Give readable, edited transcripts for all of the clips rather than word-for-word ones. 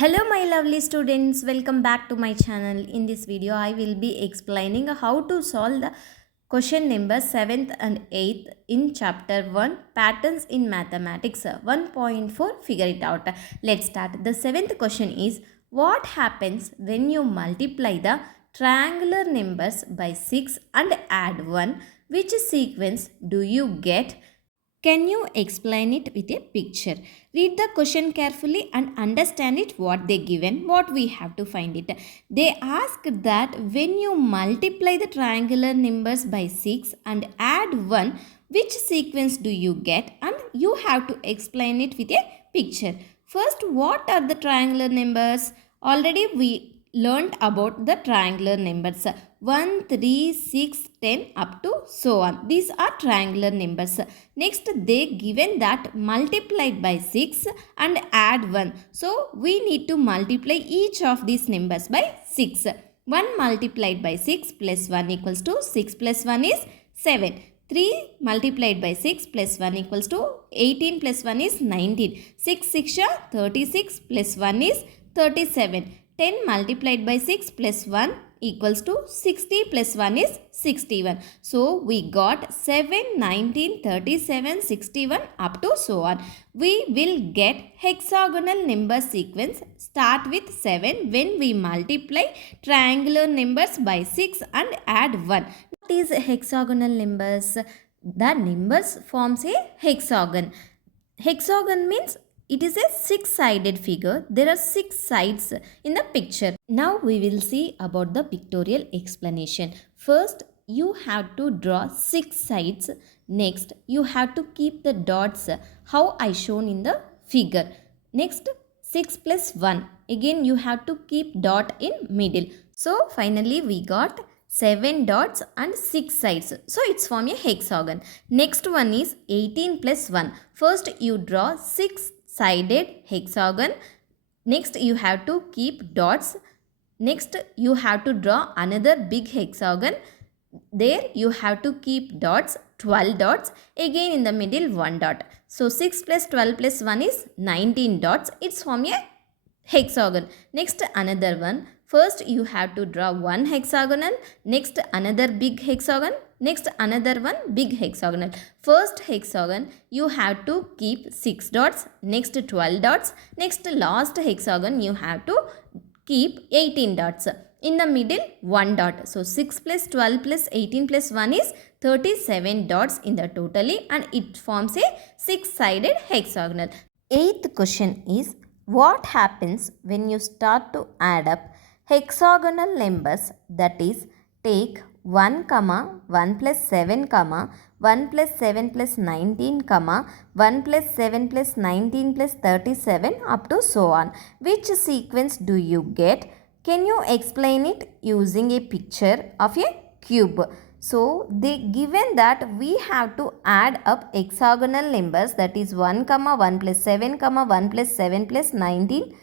Hello my lovely students, welcome back to my channel. In this video I will be explaining how to solve the question number 7th and 8th in chapter 1 patterns in mathematics 1.4 figure it out. Let's start. The 7th question is, what happens when you multiply the triangular numbers by 6 and add 1? Which sequence do you get? Can you explain it with a picture? Read the question carefully and understand it what they given, what we have to find it. They ask that when you multiply the triangular numbers by 6 and add 1, which sequence do you get? And you have to explain it with a picture. First, what are the triangular numbers? Already we learned about the triangular numbers 1, 3, 6, 10 up to so on. These are triangular numbers. Next, they given that multiplied by 6 and add 1. So, we need to multiply each of these numbers by 6. 1 multiplied by 6 plus 1 equals to 6 plus 1 is 7. 3 multiplied by 6 plus 1 equals to 18 plus 1 is 19. 6 6 are 36 plus 1 is 37. 10 multiplied by 6 plus 1 equals to 60 plus 1 is 61. So, we got 7, 19, 37, 61 up to so on. We will get hexagonal number sequence start with 7 when we multiply triangular numbers by 6 and add 1. What is hexagonal numbers? The numbers forms a hexagon. Hexagon means it is a six-sided figure. There are six sides in the picture. Now we will see about the pictorial explanation. First, you have to draw six sides. Next, you have to keep the dots how I shown in the figure. Next, 6 plus 1. Again, you have to keep dot in middle. So, finally, we got 7 dots and 6 sides. So, it's form a hexagon. Next one is 18 plus 1. First, you draw 6 sided hexagon. Next, you have to keep dots. Next, you have to draw another big hexagon. There, you have to keep dots, 12 dots. Again, in the middle, 1 dot. So, 6 plus 12 plus 1 is 19 dots. It's form a hexagon. Next, another one. First, you have to draw one hexagonal. Next, another big hexagon. Next, another one big hexagonal. First hexagon, you have to keep 6 dots. Next, 12 dots. Next, last hexagon, you have to keep 18 dots. In the middle, 1 dot. So, 6 plus 12 plus 18 plus 1 is 37 dots in the totally, and it forms a six-sided hexagonal. Eighth question is, what happens when you start to add up hexagonal numbers, that is, take 1, 1 plus 7, 1 plus 7 plus 19, 1 plus 7 plus 19 plus 37 up to so on. Which sequence do you get? Can you explain it using a picture of a cube? So, they given that we have to add up hexagonal numbers, that is 1, 1 plus 7, 1 plus 7 plus 19,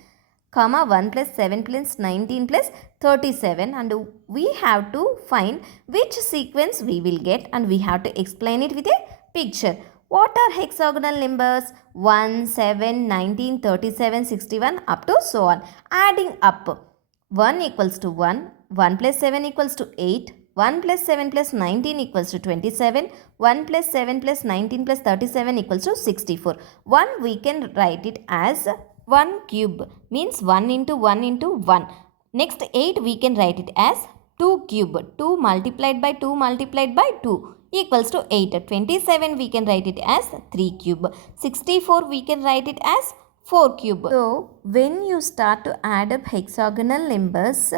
1 plus 7 plus 19 plus 37, and we have to find which sequence we will get, and we have to explain it with a picture. What are hexagonal numbers? 1, 7, 19, 37, 61 up to so on. Adding up. 1 equals to 1, 1 plus 7 equals to 8, 1 plus 7 plus 19 equals to 27, 1 plus 7 plus 19 plus 37 equals to 64. 1 we can write it as 1 cube, means 1 into 1 into 1. Next 8 we can write it as 2 cube, 2 multiplied by 2 multiplied by 2 equals to 8. 27 we can write it as 3 cube. 64 we can write it as 4 cube. So, when you start to add up hexagonal numbers,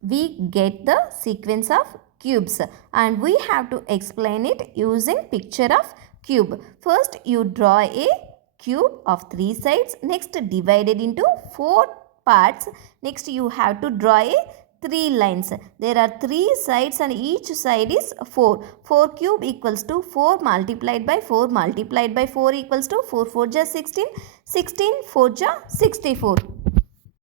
we get the sequence of cubes, and we have to explain it using picture of cube. First, you draw a cube of 3 sides. Next, divided into 4 parts. Next, you have to draw a 3 lines. There are 3 sides and each side is 4. 4 cube equals to 4 multiplied by 4 multiplied by 4 equals to 4 4 ja 16. 16 4 ja 64.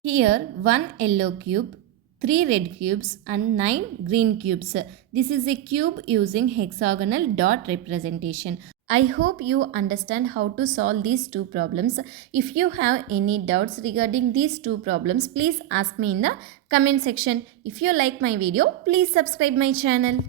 Here, 1 yellow cube, 3 red cubes and 9 green cubes. This is a cube using hexagonal dot representation. I hope you understand how to solve these two problems. If you have any doubts regarding these two problems, please ask me in the comment section. If you like my video, please subscribe my channel.